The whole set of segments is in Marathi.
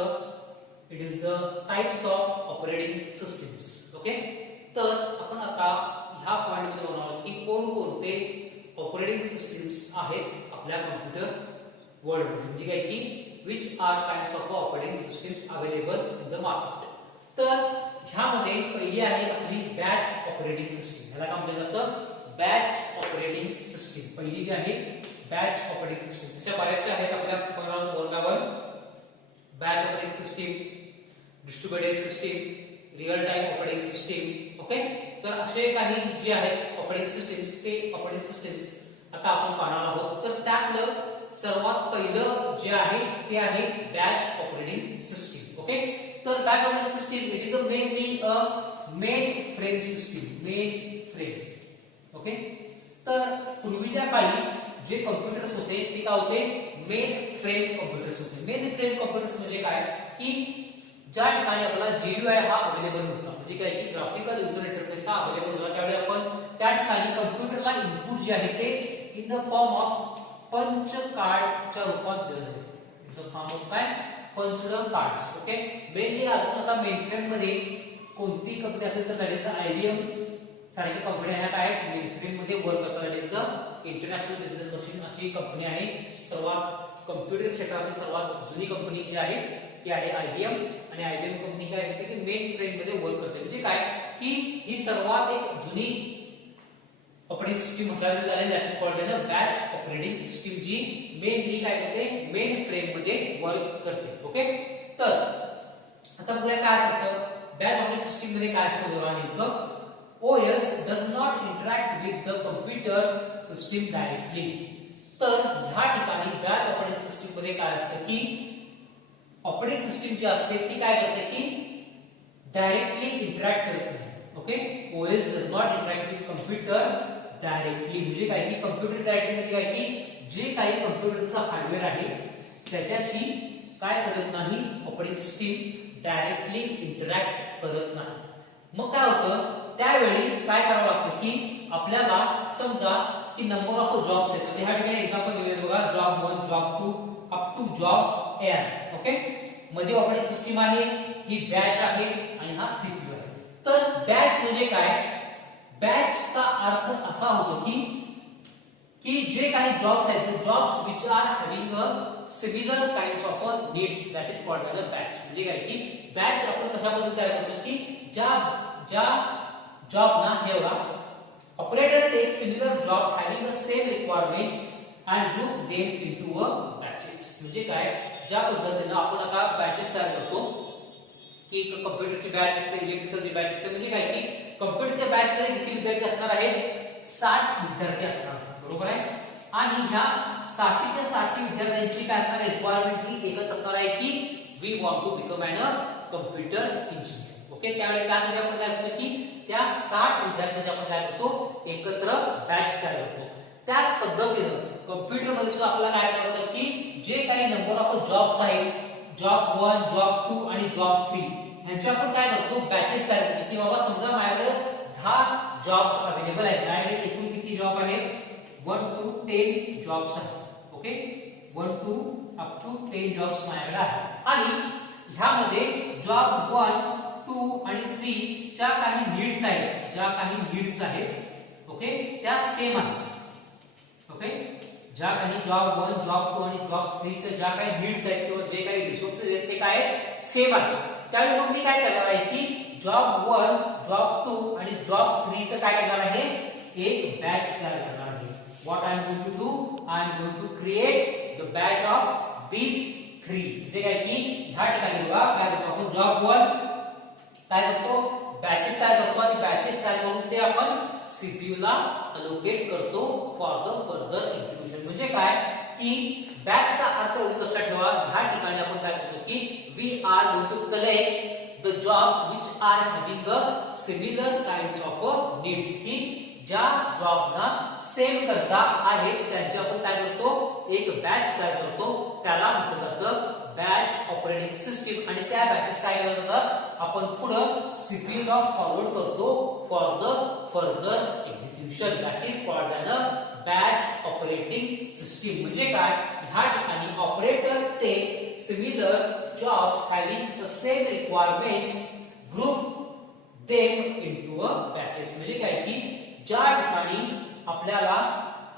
असतं it is the types of operating systems. Okay, तर आपण आता ह्या पॉइंट मध्ये बघणार आहोत की कोणकोणते ऑपरेटिंग सिस्टम्स आहेत आपल्या कॉम्प्युटर वर्ल्ड मध्ये, म्हणजे काय की which are kinds of operating systems available in the market. तर ह्यामध्ये पहिली आहे आपली बॅच ऑपरेटिंग सिस्टम. ह्याला काय म्हटलं जातं? Batch operating system. पहिली जी आहे बॅच ऑपरेटिंग सिस्टम. तशा बऱ्याचशा आहेत आपल्या वर्गावर. Batch operating system, distributed system, real time operating system. Okay, तर असे काही जे आहेत ऑपरेटिंग सिस्टम्स, ते ऑपरेटिंग सिस्टम्स आता आपण पाहणार आहोत. तर त्यातलं सर्वात पहिलं जे आहे ते आहे बॅच ऑपरेटिंग सिस्टम. ओके, तर batch operating system it is mainly a main frame system. Main frame. Okay, तर पूर्वीच्या काळी जे कॉम्प्युटर्स होते ते काय होते? मेन फ्रेम कॉम्प्युटर्स होते. मेन फ्रेम कॉम्प्युटर्स म्हणजे काय की ज्या ठिकाणी आपल्याला GUI हा अवेलेबल होता, म्हणजे काय की ग्राफिकल यूजर इंटरफेस हा अवेलेबल होता, त्यावेळी आपण त्या ठिकाणी कॉम्प्युटरला इनपुट जे आहे ते इन द फॉर्म ऑफ पंच कार्डच्या रूपात दिलं जायचं. इन द फॉर्म ऑफ काय? पंचड कार्ड्स. ओके, मेनली आता मेन फ्रेम मध्ये कोणती कंपनी असेल तर दॅट इज द IBM सारखी कंपनी ह्या काय मेन फ्रेम मध्ये वर्क करतात. That is the international business machine अशी कंपनी आहे. सर्वात कम्प्युटर क्षेत्रातील सर्वात जुनी कंपनी जी आहे ती आहे IBM. आणि IBM कंपनी काय करते की मेन फ्रेम मध्ये वर्क करते. म्हणजे काय की ही सर्वात एक जुनी ऑपरेटिंग सिस्टम म्हटलं जाईल. That is called batch operating system, जी मेनली काय करते? मेन फ्रेम मध्ये वर्क करते. ओके, तर आता बघूया काय करतं बॅच ऑपरेटिंग सिस्टम मध्ये काय असतं बघा नेमकं. OS does not interact with the computer system directly. तर ह्या ठिकाणी बॅच ऑपरेटिंग सिस्टम मध्ये काय असतं की ऑपरेटिंग सिस्टम जी असते ती काय करते की डायरेक्टली इंटरॅक्ट करत नाही. Okay, OS does not interact with computer directly. म्हणजे काय की कम्प्युटर डायरेक्टली म्हणजे काय की जे काही कम्प्युटरचा हार्डवेअर आहे त्याच्याशी काय करत नाही, ऑपरेटिंग सिस्टम डायरेक्टली इंटरॅक्ट करत नाही. मग काय होतं त्यावेळी काय करावं लागतं की आपल्याला समजा की नंबर ऑफ जॉब्स आहेत. ह्या ठिकाणी एक्झाम्पल दिले बघा, job 1, job 2 up to job n. Okay, मध्ये ऑपरेटिंग सिस्टम आहे, ही बॅच आहे आणि हा CPU आहे. तर बॅच म्हणजे काय? बॅचचा अर्थ असा होतो की जे काही जॉब्स आहेत ते jobs which are having a similar kinds of needs, that is called as a batch. म्हणजे काय की बॅच आपण कशा पद्धतीने तयार करतो की ज्या जॉब ना हे बघा, operator take similar job having the same requirement and group them into a batches. म्हणजे काय, ज्या पद्धतीने आपण आता बॅचेस तयार करतो की कम्प्युटरची बॅच असते, इलेक्ट्रिकलची बॅच असते. म्हणजे काय की कम्प्युटरच्या बॅच मध्ये किती विद्यार्थी असणार आहेत? 60 विद्यार्थी असणार. बरोबर आहे. आणि ह्या 60च्या 60 विद्यार्थ्यांची काय असणार रिक्वायरमेंट ही एकच असणार आहे की we want to become an computer engineer. Okay, त्यावेळी त्यासाठी आपण काय करतो की त्या 60 विद्यार्थ्यांची आपण काय करतो एकत्र बॅच तयार करतो. त्याच पद्धतीने कम्प्युटर मध्ये सुद्धा आपल्याला काय करतो की जे काही नंबर ऑफ जॉब्स आहेत, जॉब 1, जॉब 2 आणि जॉब 3 ह्यांचे आपण काय करतो बॅचेस तयार करतो. की बाबा समजा माझ्याकडे 10 जॉब्स अवेलेबल आहेत. माझ्याकडे एकूण किती जॉब आहेत? 1 to 10 जॉब्स आहेत. Okay, 1 to up to 10 jobs माझ्याकडे आहेत. आणि ह्यामध्ये जॉब 1, 2 आणि 3 च्या काही नीड्स आहेत, ज्या काही नीड्स आहेत ओके त्या सेम आहेत. ओके, ज्या काही जॉब 1, जॉब 2 आणि जॉब 3 च्या ज्या काही नीड्स आहेत किंवा जे काही रिसोर्सेस आहेत ते काय आहेत? सेम आहेत. त्यावेळी मग मी काय करणार आहे की जॉब 1, जॉब 2 आणि जॉब 3 चं काय करणार आहे? एक बॅच तयार करणार आहे. What I am going to do? I am going to create the batch of these 3. म्हणजे काय की ह्या ठिकाणी बघा काय करतो आपण जॉब 1 काय करतो बॅचेस तयार करतो आणि बॅचेस तयार करून ते आपण CPU ला अलोकेट करतो फॉर द फर्दर एक्झिक्युशन. म्हणजे काय की बॅचचा अर्थ लक्षात ठेवा. ह्या ठिकाणी आपण काय करतो की we are going to collect the jobs which are having a similar kinds of needs. की ज्या जॉबना सेम करता आहेत त्यांची आपण काय करतो एक बॅच तयार करतो. त्याला म्हटलं जातं बॅच ऑपरेटिंग सिस्टम. आणि त्या बॅचेस काय केल्या जातात आपण पुढे CPU ला फॉरवर्ड करतो for the further execution. That is called as a batch operating system. म्हणजे काय ह्या ठिकाणी ऑपरेटर ते similar jobs having the same requirement group them into a batches. म्हणजे काय की ज्या ठिकाणी आपल्याला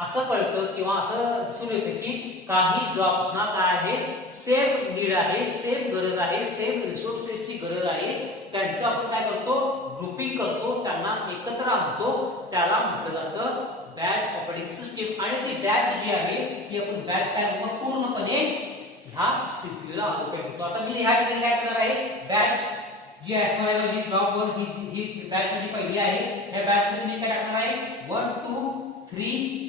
असं कळतं किंवा असं दिसून येतं की काही जॉब्सना काय आहे सेम नीड आहे, सेम गरज आहे, सेम रिसोर्सेसची गरज आहे, त्यांचं आपण काय करतो ग्रुपिंग करतो, त्यांना एकत्र आणतो, त्याला म्हटलं जातं बॅच ऑपरेटिंग सिस्टीम. आणि ती बॅच जी आहे ती आपण बॅच काय म्हणतो पूर्णपणे ह्या सीपीयूला अलोकेट करतो. आता मी ह्या ठिकाणी काय करणार आहे बॅच जी असणार आहे माझी जॉब वर ही बॅच माझी पहिली आहे. ह्या बॅच मध्ये मी काय टाकणार आहे 1 2 3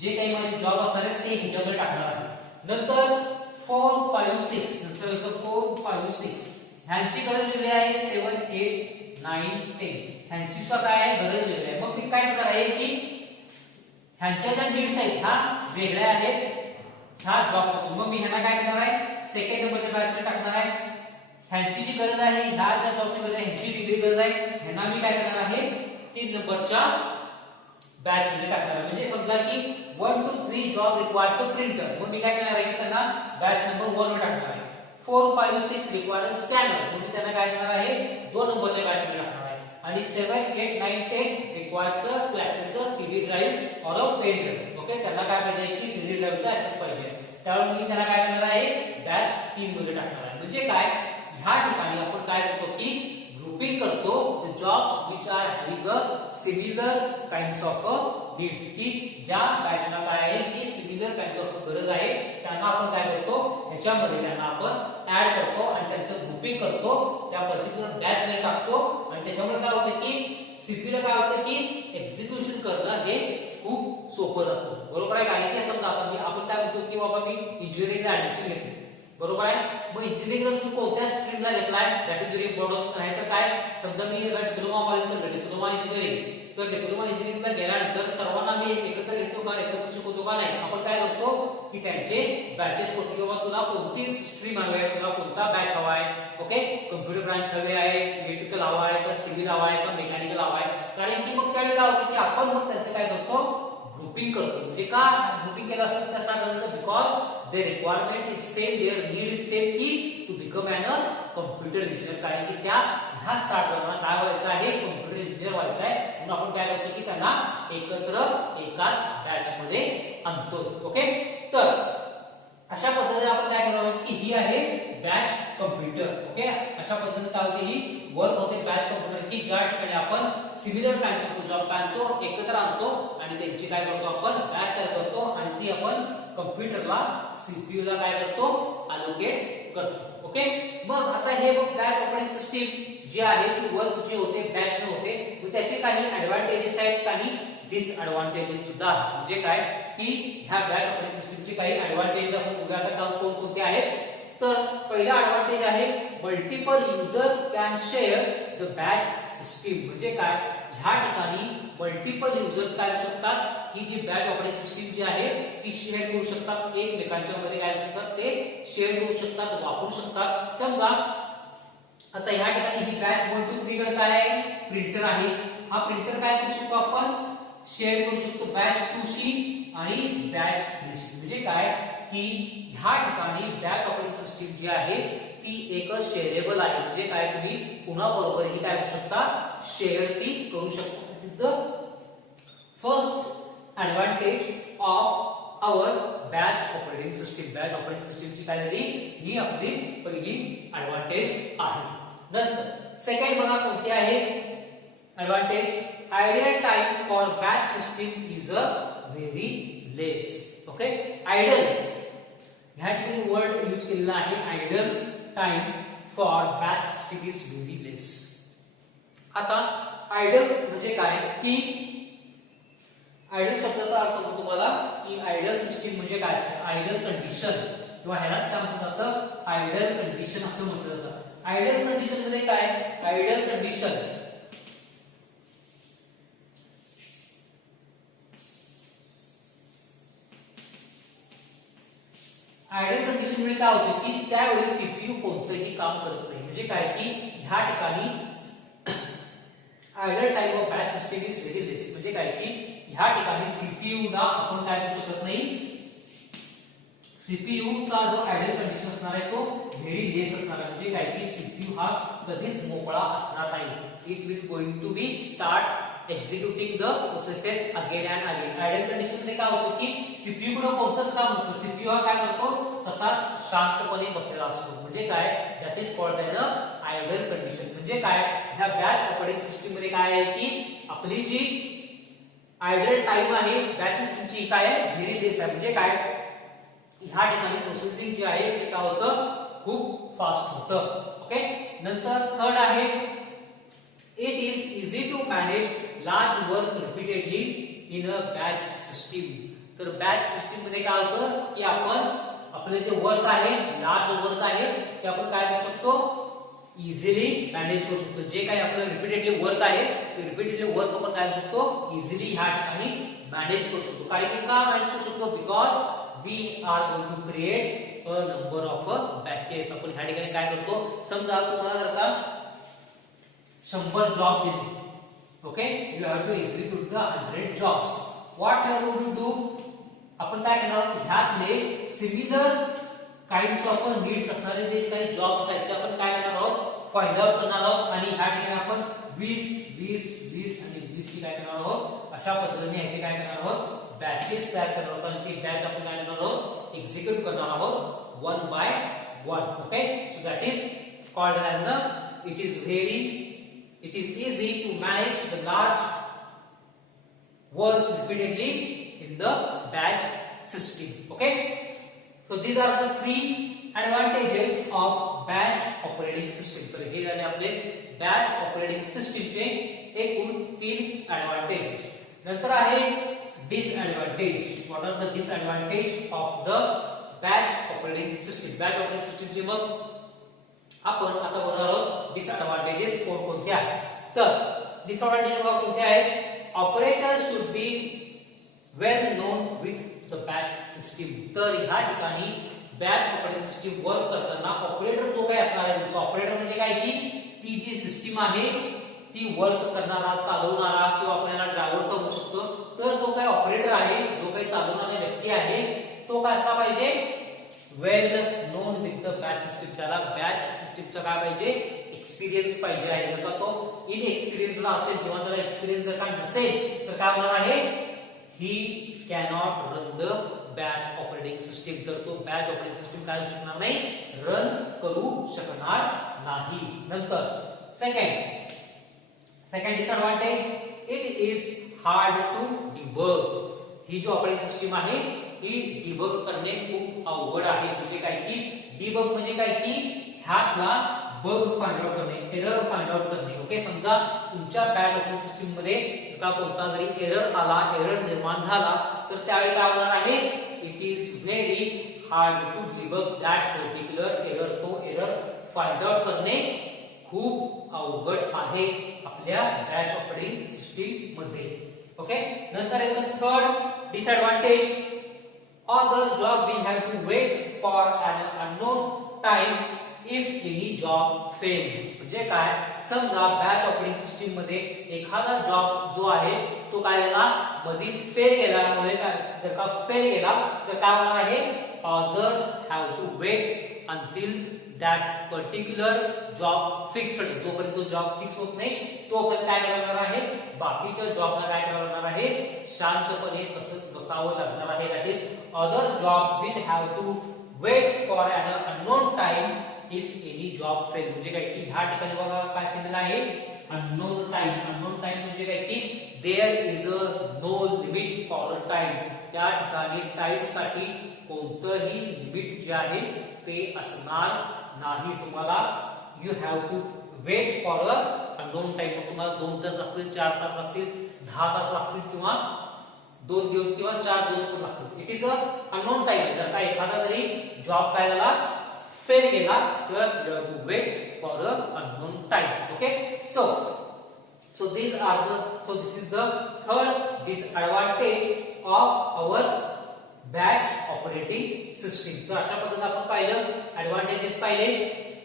जे काही माझे जॉब असणार आहे ते ह्याच्यामध्ये टाकणार आहे. नंतर 4 5 6 नंतर 4 5 6 ह्यांची गरज दिली आहे 7 8 9 10 ह्यांची सुद्धा काय आहे गरज दिली आहे. मग मी काय करणार आहे की ह्यांच्या ज्या नीड्स आहेत ह्या वेगळ्या आहेत ह्या जॉब पासून. मग मी ह्यांना काय करणार आहे सेकंड नंबरच्या बॅच मध्ये टाकणार आहे. ह्यांची जी गरज आहे ह्या ज्या जॉबची गरज आहे ह्यांची वेगळी गरज आहे, ह्यांना मी काय करणार आहे 3 नंबरच्या बॅच मध्ये टाकणार आहे. म्हणजे समजा की 1 2 3 जॉब रिक्वायर्स अ प्रिंटर, मग मी काय करणार आहे की त्यांना बॅच नंबर 1 वर टाकणार आहे. 4 5 6 रिक्वायर्स स्कॅनर, म्हणजे त्यांना काय करणार आहे 2 नंबरच्या बॅच मध्ये टाकणार आहे. आणि 7 8 9 10 requires to access a CD drive or a pen drive. Okay, त्यांना काय पाहिजे की सीडी ड्राइव्हचा ऍक्सेस पाहिजे, त्यामुळे मी त्यांना काय करणार आहे बॅच 3 मध्ये टाकणार आहे. म्हणजे काय ह्या ठिकाणी आपण काय करतो की ग्रुपिंग करतो the jobs which are having a similar kinds of needs, की ज्या बॅचला काय आहे की सिमिलर काइंड्स ऑफ गरज आहे त्यांना आपण काय करतो ह्याच्यामध्ये त्यांना आपण ऍड करतो आणि त्यांचं ग्रुपिंग करतो, त्या पर्टिक्युलर बॅच मध्ये टाकतो. आणि त्याच्यामुळे काय होतं की सीपीला काय होतं की एक्झिक्युशन करणं हे खूप सोपं जातं. बरोबर आहे काय की समजा आपण काय म्हणतो की बाबा मी इंजिनिअरिंगला ऍडमिशन घेतली, बरोबर आहे. मग इंजिनिअरिंगला तुम्ही कोणत्या स्ट्रीमला घेतलाय दॅट इज व्हेरी इम्पॉर्टंट. नाही तर काय समजा मी डिप्लोमा कॉलेज केलं डिप्लोमा इंजिनिअरिंग, तर डिप्लोमा इंजिनिअरिंगला गेल्यानंतर सर्वांना मी एकत्र घेतो का एकत्र शिकवतो का नाही, आपण काय करतो की त्यांचे बॅचेस करतो किंवा तुला कोणती स्ट्रीम हवी आहे, तुला कोणता बॅच हवा आहे. ओके, कम्प्युटर ब्रांच हवे आहे, इलेक्ट्रिकल हवा आहे का सिव्हिल हवा आहे का मेकॅनिकल हवा आहे. कारण की मग त्यावेळी काय होतं की आपण मग त्यांचं काय करतो ग्रुपिंग करतो. म्हणजे का ग्रुपिंग केलं असतं त्यासाठी because their requirement is same, their need is same की to become an computer engineer. कारण की त्या ह्या 60 जणांना काय व्हायचं आहे कम्प्युटर इंजिनियर व्हायचं आहे, म्हणून आपण काय करतो की त्यांना एकत्र एकाच बॅच मध्ये आणतो. ओके, तर अशा पद्धतीने आपण काय करणार आहोत की ही आहे बॅच कम्प्युटर. ओके, अशा पद्धतीने काय होते ही वर्क होते बॅच कम्प्युटर की ज्या ठिकाणी आपण सिमिलर काइंड्स ऑफ जॉब आणतो एकत्र आणतो आणि त्यांची काय करतो आपण बॅच तयार करतो आणि ती आपण कम्प्युटरला सीपीयू ला काय करतो अलोकेट करतो. ओके, मग आता हे बघ बॅच ऑपरेटिंग सिस्टीम जी आहे ती वर्क जे होते बॅच ने होते, मग त्याचे काही ऍडव्हान्टेजेस आहेत काही डिसएडव्हान्टेजेस सुद्धा आहेत. म्हणजे काय की ह्या बॅच ऑपरेटिंग सिस्टीमचे काही ऍडव्हान्टेज आपण बघूया आता कोणते आहेत. तर पहिला ऍडव्हान्टेज आहे multiple user can share the batch system. म्हणजे काय ह्या ठिकाणी मल्टिपल युजर्स काय करू शकतात, ही जी बॅच ऑपरेटिंग सिस्टीम जी आहे ती शेअर करू शकतात, एकमेकांच्या मध्ये काय करू शकतात ते शेअर करू शकतात, वापरू शकतात. समजा आता ह्या ठिकाणी ही बॅच 1 2 3 कडे काय आहे प्रिंटर आहे, हा प्रिंटर काय करू शकतो आपण शेअर करू शकतो बॅच 2C आणि बॅच 3C. म्हणजे काय की ह्या ठिकाणी बॅच ऑपरेटिंग सिस्टीम जी आहे ती एक शेअरेबल आहे. म्हणजे काय तुम्ही कुणाबरोबरही काय करू शकता शेअर ती करू शकता. It is the first advantage of our batch operating system. Batch operating सिस्टीमची काय झाली ही आपली पहिली ऍडव्हान्टेज आहे. नंतर सेकंड बघा कोणती आहे advantage, ideal time for batch system is a very less. Okay, ideal ह्या ठिकाणी वर्ड यूज केलेला आहे ideal time for batch system is very less. आता आयडियल म्हणजे काय की आयडियल शब्दाचा अर्थ होतो तुम्हाला की आयडियल सिस्टीम म्हणजे काय असतं आयडियल कंडिशन किंवा ह्याला काय म्हणतात जातं आयडियल कंडिशन असं म्हटलं जातं. आयडियल कंडिशन मध्ये काय आयडियल कंडिशन आयडियल कंडिशन मध्ये काय होतं की त्यावेळी सीपीयू कोणतंही काम करत नाही. म्हणजे काय की ह्या ठिकाणी ideal time of batch system is very less. म्हणजे काय की ह्या ठिकाणी सीपीयू ला आपण काय करू शकत नाही सीपीयू चा जो आयडल कंडिशन असणार आहे तो व्हेरी लेस असणार आहे, म्हणजे काय की सीपीयू हा कधीच मोकळा असणार नाही. It will going to be start executing the processes again and again. Idle condition मध्ये काय होतं की सीपीयू कडे कोणतंच काम नसतं, सीपीयू हा काय करतो तसाच शांतपणे बसलेला असतो, म्हणजे काय that is called as a idle condition. म्हणजे काय ह्या बॅच ऑपरेटिंग सिस्टीम मध्ये काय आहे की आपली जी आयडल टाइम आहे बॅच सिस्टीमची काय आहे व्हेरी लेस आहे, म्हणजे काय ह्या ठिकाणी प्रोसेसिंग जे आहे ते काय होतं खूप फास्ट होतं. ओके, नंतर थर्ड आहे it is easy to manage large work repeatedly in a batch system. तर बॅच सिस्टीम मध्ये काय होतं की आपण आपले जे वर्क आहे लार्ज वर्क आहे ते आपण काय करू शकतो इझिली मॅनेज करू शकतो. जे काही आपलं रिपीटेडली वर्क आहे ते रिपीटेडली वर्क आपण काय करू शकतो इझिली ह्या ठिकाणी मॅनेज करू शकतो. कारण की का मॅनेज करू शकतो because we are going to create a number of batches. आपण ह्या ठिकाणी काय करतो समजा तुम्हाला जर का 100 जॉब दिले, okay, you have to execute the 100 jobs. what are you going to do? आपण काय करणार आहोत ह्यातले सिमिलर काइंड्स ऑफ नीड्स असणारे जे काही जॉब्स आहेत ते आपण काय करणार आहोत फाइंड आउट करणार आहोत आणि ह्या ठिकाणी आपण 20 20 20 आणि 20 ची काय करणार आहोत अशा पद्धतीने ह्याची काय करणार आहोत बॅचेस तयार करणार आहोत आणि ती बॅच आपण काय करणार आहोत एक्झिक्यूट करणार आहोत one by one. Okay, so that is called as it is easy to manage the large work repeatedly in the batch system. Okay, so these are the 3 advantages of batch operating system. तर हे झाले आपले बॅच ऑपरेटिंग सिस्टीमचे एकूण 3 ऍडव्हांटेजेस. नंतर आहे disadvantage. What are the disadvantage of the batch operating system? Batch operating सिस्टीमचे मग आपण आता बघणार आहोत डिसएडव्हांटेजेस कोणकोणते आहेत. तर डिसएडव्हांटेज कोणते आहेत? Operator should be well known with the batch system. तर ह्या ठिकाणी बॅच ऑपरेटिंग सिस्टीम वर्क करताना ऑपरेटर जो काही असणार आहे, ऑपरेटर म्हणजे काय की ती जी सिस्टीम आहे ती वर्क करणारा, चालवणारा किंवा आपल्याला ड्रायव्हर सांगू शकतो. तर जो काही ऑपरेटर आहे, जो काही चालवणारा व्यक्ती आहे तो काय असला पाहिजे? Well known with the batch system. त्याला बॅच सिस्टीमचा काय पाहिजे? एक्सपिरियन्स पाहिजे आहे. जर का तो इनएक्सपिरियन्स असेल किंवा त्याला एक्सपिरियन्स जर का नसेल तर काय होणार आहे? ही cannot run the batch operating system. तर तो बॅच ऑपरेटिंग सिस्टीम काय शकणार नाही, रन करू शकणार नाही. नंतर second disadvantage, it is hard to debug. ही जो ऑपरेटिंग सिस्टीम आहे ही डिबग करणे खूप अवघड आहे. म्हणजे काय की डिबग म्हणजे काय की ह्यातला बग फाइंड आउट करणे, एरर फाइंड आउट करणे. ओके, समजा तुमच्या बॅच ऑपरेटिंग सिस्टीम मध्ये का कोणता जरी एरर आला, एरर निर्माण झाला तर त्यावेळी काय होणार आहे? It is very hard to debug that particular error. तो एरर फाइंड आउट करणे खूप अवघड आहे आपल्या बॅच ऑपरेटिंग सिस्टीम मध्ये. ओके, नंतर येतो third disadvantage, other job we have to wait for an unknown time if any job fail. म्हणजे काय? समजा बॅच ऑपरेटिंग सिस्टीम मध्ये एखादा जॉब जो आहे तो काय झाला मध्ये फेल गेला, म्हणजे काय जर का फेल गेला तर काय होणार आहे? others have to wait until that particular job fixed. जोपर्यंत तो जॉब फिक्स होत नाही तोपर्यंत काय करणार आहे? बाकीच्या जॉबला काय करावं लागणार आहे? शांतपणे तसंच बसावं लागणार आहे. That is other job will have to wait for an unknown time if any job fail. म्हणजे काय की ह्या ठिकाणी बघा काय सांगितलं आहे? unknown time. unknown time म्हणजे काय की there is a no limit for a time. त्या ठिकाणी टाइम साठी कोणतंही लिमिट जे आहे ते असणार नाही. तुम्हाला you have to wait for a unknown time. तुम्हाला 2 तास लागतील, 4 तास लागतील, 10 तास लागतील किंवा 2 दिवस किंवा 4 दिवस पण लागतील. It is a unknown time. जर का एखादा जरी जॉब काय झाला फेल गेला तर you have to wait for a unknown time. Okay, so these are the this is the third disadvantage of our batch operating system. तर अशा पद्धतीने आपण पाहिलं, ऍडव्हांटेजेस पाहिले,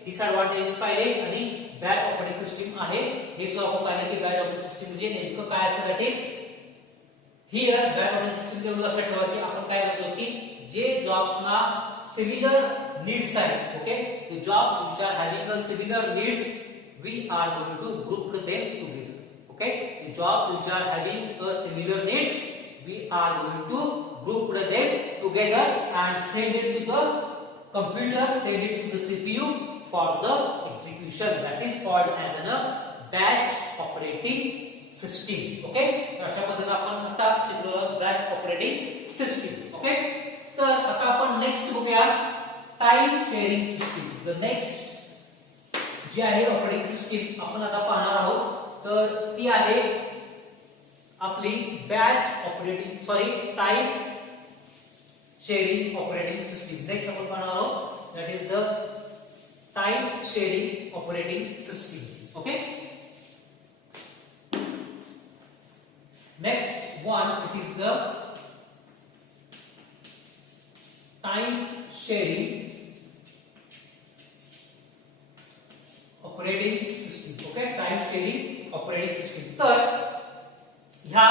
डिसएडव्हांटेजेस पाहिले आणि बॅच ऑपरेटिंग सिस्टीम आहे हे सुद्धा आपण पाहिलं की बॅच ऑपरेटिंग सिस्टीम म्हणजे नेमकं काय असतं. That is here batch operating system चे लक्षात ठेवा की आपण काय करतो की जे जॉब्सना similar needs आहेत. Okay, the jobs which are having a similar needs, we are going to group them together. Okay, the jobs which are having a similar needs, we are going to group them together and send it to the computer, send it to the CPU for the execution. That is called as a batch operating system. Okay, अशा पद्धतीने आपण आता शिकलो batch operating system. Okay, तर आता आपण नेक्स्ट बघूया time sharing system. The next जी आहे ऑपरेटिंग सिस्टीम आपण आता पाहणार आहोत, तर ती आहे आपली batch operating time sharing operating system. Next आपण पाहणार आहोत that is the time sharing operating system. Okay, next one it is the time sharing operating system. Okay, time sharing operating system. तर ह्या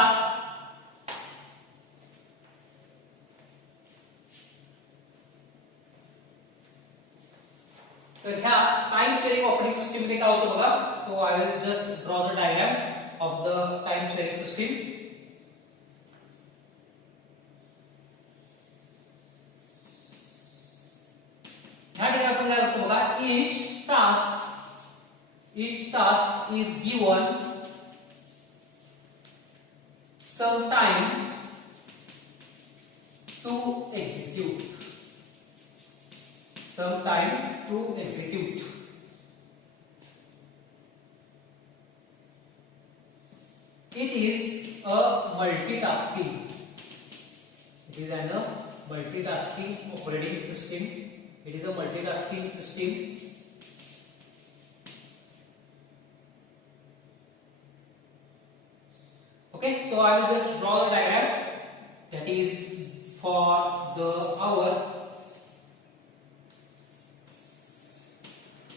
टाइम शेअरिंग ऑपरेटिंग सिस्टीम मध्ये काय होतं बघा. So I will just draw the diagram of the time sharing system. ह्या ठिकाणी आपण काय करतो बघा. each task is given some time to execute. Some time to execute. It is a multitasking. It is a multitasking operating system. It is a multitasking system. Okay, so I will just draw the diagram that is for our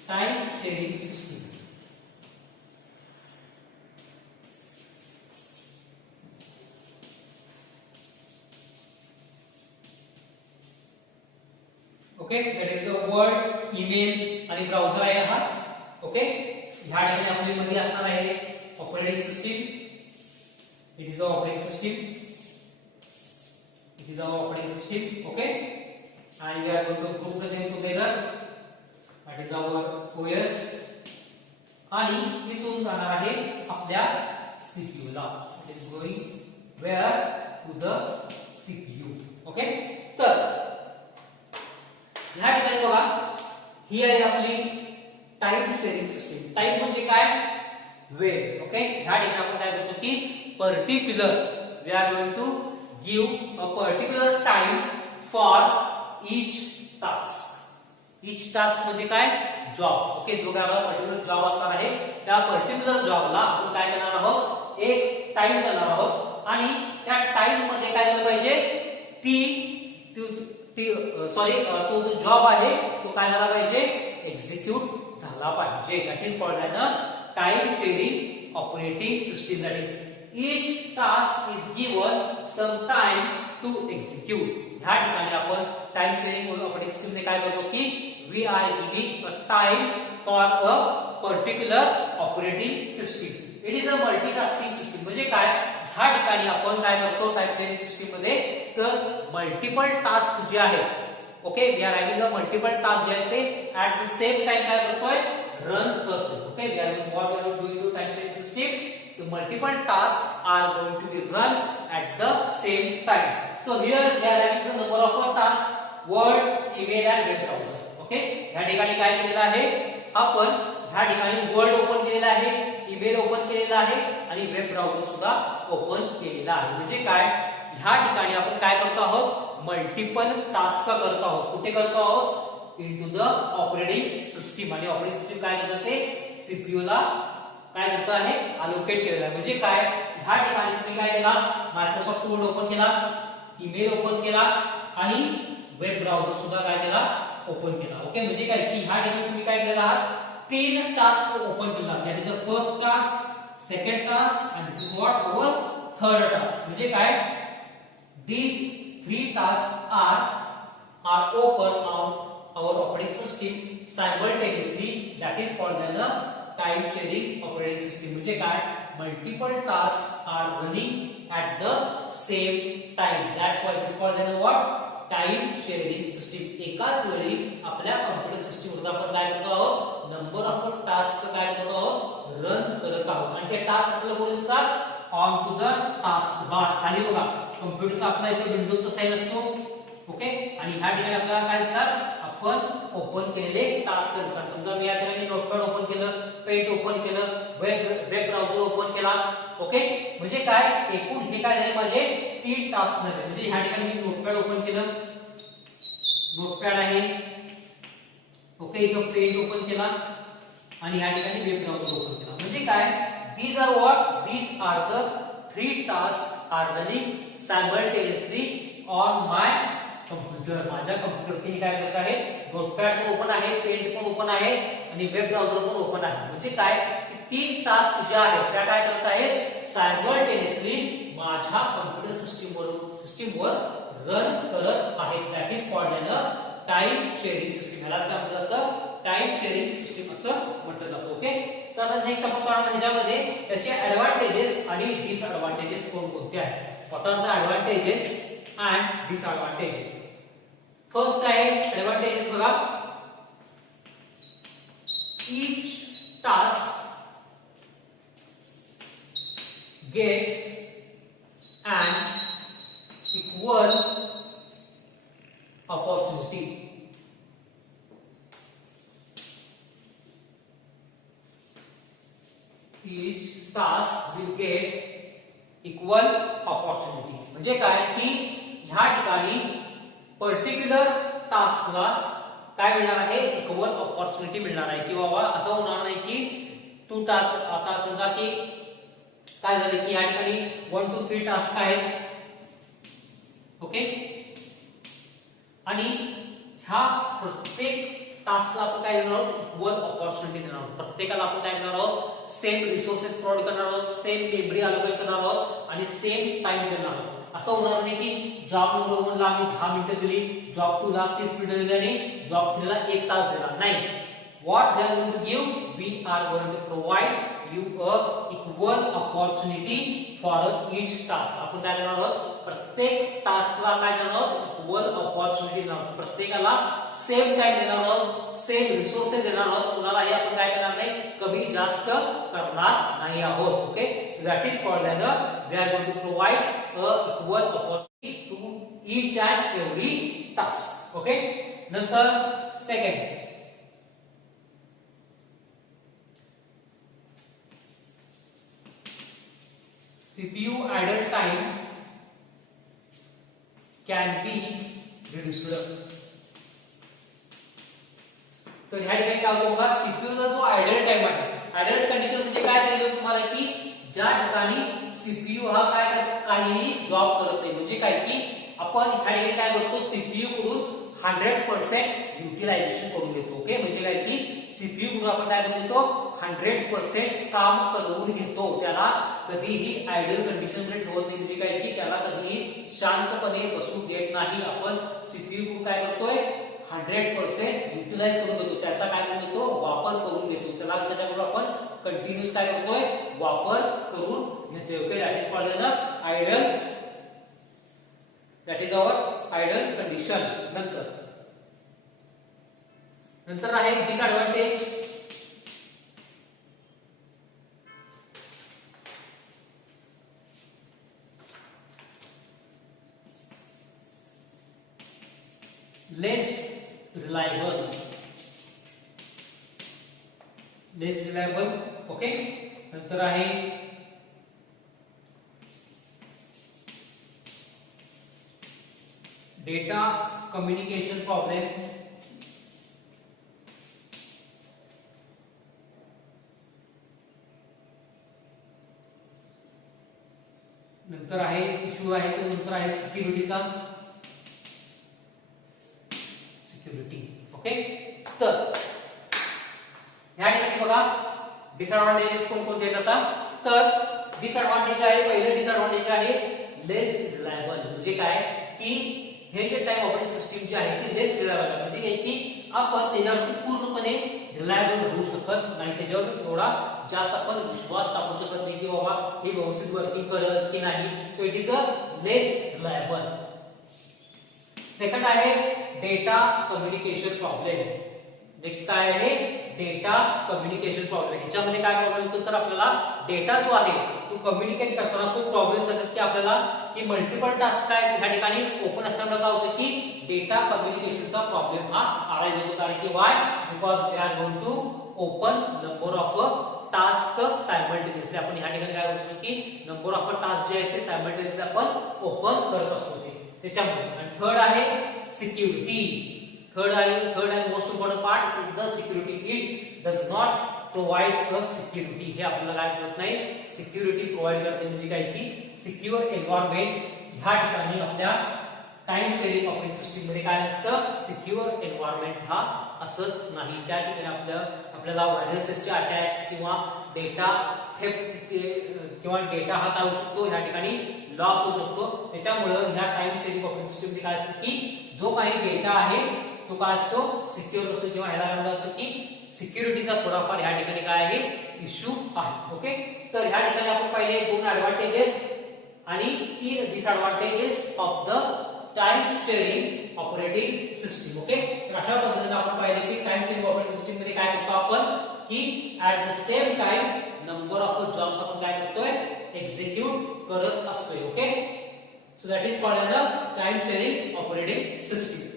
time sharing system. Okay, that is the word, email आणि ब्राउझर आहे हा. ओके, ह्या ठिकाणी आपली मध्ये असणार आहे operating system. It is our operating system. It is our operating system. Okay, and we are going to group them together. That is our OS. आणि तिथून जाणार आहे आपल्या CPU ला. It is going where to the CPU. Okay, तर ह्या ठिकाणी बघा, ही आहे आपली टाइम शेअरिंग सिस्टीम. टाइम म्हणजे काय? वेळ. ओके, ह्या ठिकाणी आपण काय करतो की particular, we are going to give a particular time for each task. each task म्हणजे काय? जॉब. ओके, जो काय आपला पर्टिक्युलर जॉब असणार आहे त्या पर्टिक्युलर जॉबला आपण काय करणार आहोत, एक टाइम देणार आहोत आणि त्या टाइम मध्ये काय झालं पाहिजे, तो जो जॉब आहे तो काय झाला पाहिजे, एक्झिक्यूट झाला पाहिजे. That is called as time sharing operating system. That is each task is given some time to execute. ह्या ठिकाणी आपण टाइम शेअरिंग ऑपरेटिंग सिस्टम मध्ये काय करतो की we are giving a time for a particular operating system. It is a multitasking system. म्हणजे काय, ह्या ठिकाणी आपण काय करतो टाइम शेअरिंग सिस्टम मध्ये, तर मल्टिपल टास्क जे आहेत, okay, we are having a multiple task जे आहेत ते ऍट द सेम टाइम काय करतोय, रन करतोय. Okay, we are what we are doing to time sharing system. The multiple tasks are going to be run at the same time. So here they are having the number of tasks: Word, email and web browser. Okay, ह्या ठिकाणी काय केलेलं आहे, आपण ह्या ठिकाणी वर्ड ओपन केलेला आहे, ईमेल ओपन केलेला आहे आणि वेब ब्राउझर सुद्धा ओपन केलेला आहे. म्हणजे काय, ह्या ठिकाणी आपण काय करतो आहोत, मल्टिपल टास्क करतो आहोत. कुठे करतो आहोत, इनटू द ऑपरेटिंग सिस्टीम. आणि ऑपरेटिंग सिस्टीम काय करतं, ते सीपीयू ला काय करतो आहे, अलोकेट केलेला आहे. म्हणजे काय, ह्या ठिकाणी तुम्ही काय केला, मायक्रोसॉफ्ट वर्ड ओपन केला, ईमेल ओपन केला आणि वेब ब्राउझर सुद्धा काय केला, ओपन केला. ओके, म्हणजे काय की ह्या ठिकाणी तुम्ही काय केलेला आहात, 3 टास्क ओपन केला. That is the first task, second task आणि this is what our third task. म्हणजे काय, these 3 tasks are open on our operating system simultaneously, that is called as a time sharing operating system. म्हणजे काय, multiple tasks are running at the same time, that's why it is called as what, time sharing system. एकाच वेळी आपल्या कॉम्प्युटर सिस्टीम वर आपण काय करतो आहोत, नंबर ऑफ टास्क काय करतो आहोत, रन करत आहोत. आणि ते टास्क आपल्याला कुठे दिसतात, on to the task bar. खाली बघा कॉम्प्युटरचा आपला इथे विंडोजचा साईन असतो. ओके, आणि ह्या ठिकाणी आपल्याला काय दिसतात, आपण ओपन केलेले टास्क दिसतात. समजा मी या ठिकाणी नोटपॅड ओपन केलं, पेंट ओपन केलं, वेब ब्राउझर ओपन केला. ओके, म्हणजे काय, एकूण हे काय झाले माझे 3 टास्क झाले. म्हणजे ह्या ठिकाणी मी नोटपॅड ओपन केलं, नोटपॅड आहे. ओके, इथं पेंट ओपन केला आणि ह्या ठिकाणी वेब ब्राउझर ओपन केला. म्हणजे काय, these are what, these are the 3 tasks are running simultaneously on my computer. माझ्या कॉम्प्युटरवरती काय करत आहे, नोटपॅड पण ओपन आहे, पेंट पण ओपन आहे आणि वेब ब्राउझर पण ओपन आहे. म्हणजे काय, 3 टास्क ज्या आहेत त्या काय करत आहेत, सायमल्टेनियसली माझ्या कॉम्प्युटर सिस्टीमवर रन करत आहेत. That is called an time sharing system. यालाच काय म्हटलं जातं, टाइम शेअरिंग सिस्टीम असं म्हटलं जातं. ओके, तर आता नेक्स्ट आपण पाहणार ह्याच्यामध्ये त्याचे ऍडव्हांटेजेस आणि डिसएडव्हांटेजेस कोणकोणते आहेत. What are the advantages and disadvantages. First आहे ऍडव्हांटेजेस. बघा, each task gets an equal opportunity. Each task will get equal opportunity. म्हणजे काय, की ह्या ठिकाणी पर्टिक्युलर टास्कला काय मिळणार आहे, इक्वल ऑपॉर्च्युनिटी मिळणार आहे. किंवा असं होणार नाही की 2 टास्क, आता समजा की काय झाले की या ठिकाणी 1 to 3 टास्क आहेत. ओके, आणि ह्या प्रत्येक टास्कला आपण काय देणार आहोत, इक्वल ऑपॉर्च्युनिटी देणार आहोत. प्रत्येकाला आपण काय करणार आहोत, सेम रिसोर्सेस प्रोव्हाइड करणार आहोत, सेम मेमरी अलोकेट करणार आहोत आणि सेम टाइम देणार आहोत. असं होणार नाही की जॉब नंबर 1 ला आम्ही 10 मिनिटं दिली, जॉब 2 ला 30 मिनिटं दिली आणि जॉब 3 ला 1 तास दिला. नाही, what they are going to give, we are going to provide you a equal opportunity for each task. आपण काय करणार आहोत, प्रत्येक टास्कला काय करणार आहोत, इक्वल ऑपॉर्च्युनिटी देणार आहोत. प्रत्येकाला सेम टाइम देणार आहोत, सेम रिसोर्सेस देणार आहोत. कुणालाही आपण काय करणार नाही, कमी जास्त करणार नाही आहोत. Okay, so that is called as we are going to provide a equal opportunity to each and every task. Okay, नंतर second, CPU idle time can be reduced. तर ह्या ठिकाणी काय होतं बघा, CPU चा जो आयडल टाइम आहे, आयडल कंडिशन म्हणजे काय सांगितलं तुम्हाला की ज्या ठिकाणी CPU हा काय काहीही जॉब करत नाही. म्हणजे काय की आपण ह्या ठिकाणी काय करतो, CPU कडून 100% युटिलायझेशन करून घेतो. ओके, म्हणजे काय की CPU कडून आपण काय करून घेतो, 100% काम करून घेतो. त्याला कधीही आयडल कंडिशन मध्ये ठेवत नाही. म्हणजे काय की त्याला कधीही शांतपणे बसू देत नाही. आपण CPU कडून काय करतोय, 100% युटिलाइज करून घेतो. त्याचा काय करून घेतो, वापर करून घेतो. त्याच्याकडून आपण कंटिन्यूस काय करतोय, वापर करून घेतोय. Okay, that is called idle. That is our idle condition. नंतर आहे डिसएडव्हांटेज. लेस रिलायबल. ओके, नंतर आहे डेटा कम्युनिकेशन प्रॉब्लेम. नंतर आहे इश्यू आहे तो नंतर आहे सिक्युरिटीचा. ओके, तर ह्या ठिकाणी बघा डिसएडव्हांटेजेस कोणकोणते आहेत आता. तर डिसएडव्हांटेज आहे, पहिलं डिसएडव्हांटेज आहे लेस रिलायबल. म्हणजे काय की हे जे टाइम ऑपरेटिंग सिस्टीम जी आहे ती लेस रिलायबल आहे, म्हणजे की आपण त्याच्यावरती पूर्णपणे रिलायबल होऊ शकत नाही, त्याच्यावर एवढा जास्त आपण विश्वास टाकू शकत नाही की बाबा ही व्यवस्थित वर्किंग करत की नाही. So it is a less reliable. Second आहे डेटा कम्युनिकेशन प्रॉब्लेम. नेक्स्ट काय आहे डेटा कम्युनिकेशन प्रॉब्लेम. ह्याच्यामध्ये काय प्रॉब्लेम येतो तर आपल्याला डेटा जो आहे तो कम्युनिकेट करताना खूप प्रॉब्लेम्स येतात की आपल्याला की मल्टिपल टास्क काय ह्या ठिकाणी ओपन असल्यामुळे काय होतं की डेटा कम्युनिकेशनचा प्रॉब्लेम हा अराइज होतो. कारण की why because we are going to open number of task simultaneously. आपण ह्या ठिकाणी काय करतो की नंबर ऑफ टास्क जे आहेत ते सायमल्टेनियसली आपण ओपन करत असतो त्याच्यामुळे. आणि थर्ड आहे security. Third and most important part is the security. It does not provide a security. हे आपल्याला काय करत नाही, सिक्युरिटी प्रोव्हाइड करते. म्हणजे काय की सिक्युअर एन्व्हायरमेंट ह्या ठिकाणी आपल्या टाइम शेअरिंग ऑपरेटिंग सिस्टीम मध्ये काय असतं, सिक्युअर एन्व्हायरमेंट हा असत नाही. त्या ठिकाणी आपल्याला व्हायरसेसचे अटॅक्स किंवा डेटा थेफ्ट किंवा डेटा हा काय होऊ शकतो ह्या ठिकाणी लॉस होऊ शकतो. त्याच्यामुळे ह्या टाइम शेअरिंग ऑपरेटिंग सिस्टीम मध्ये काय असतं की जो काही डेटा आहे तो काय असतो सिक्युअर असतो, किंवा ह्याला काय म्हणतात की सिक्युरिटीचा थोडाफार ह्या ठिकाणी काय आहे इश्यू आहे. ओके, तर ह्या ठिकाणी आपण पाहिले दोन ऍडव्हांटेजेस आणि तीन disadvantages of the time sharing operating system. Okay, तर अशा पद्धतीने आपण पाहिले की टाइम शेअरिंग ऑपरेटिंग सिस्टीम मध्ये काय करतो आपण की at the same time number of jobs आपण काय करतोय एक्झिक्यूट करत असतोय. Okay, so that is called as a time sharing operating system.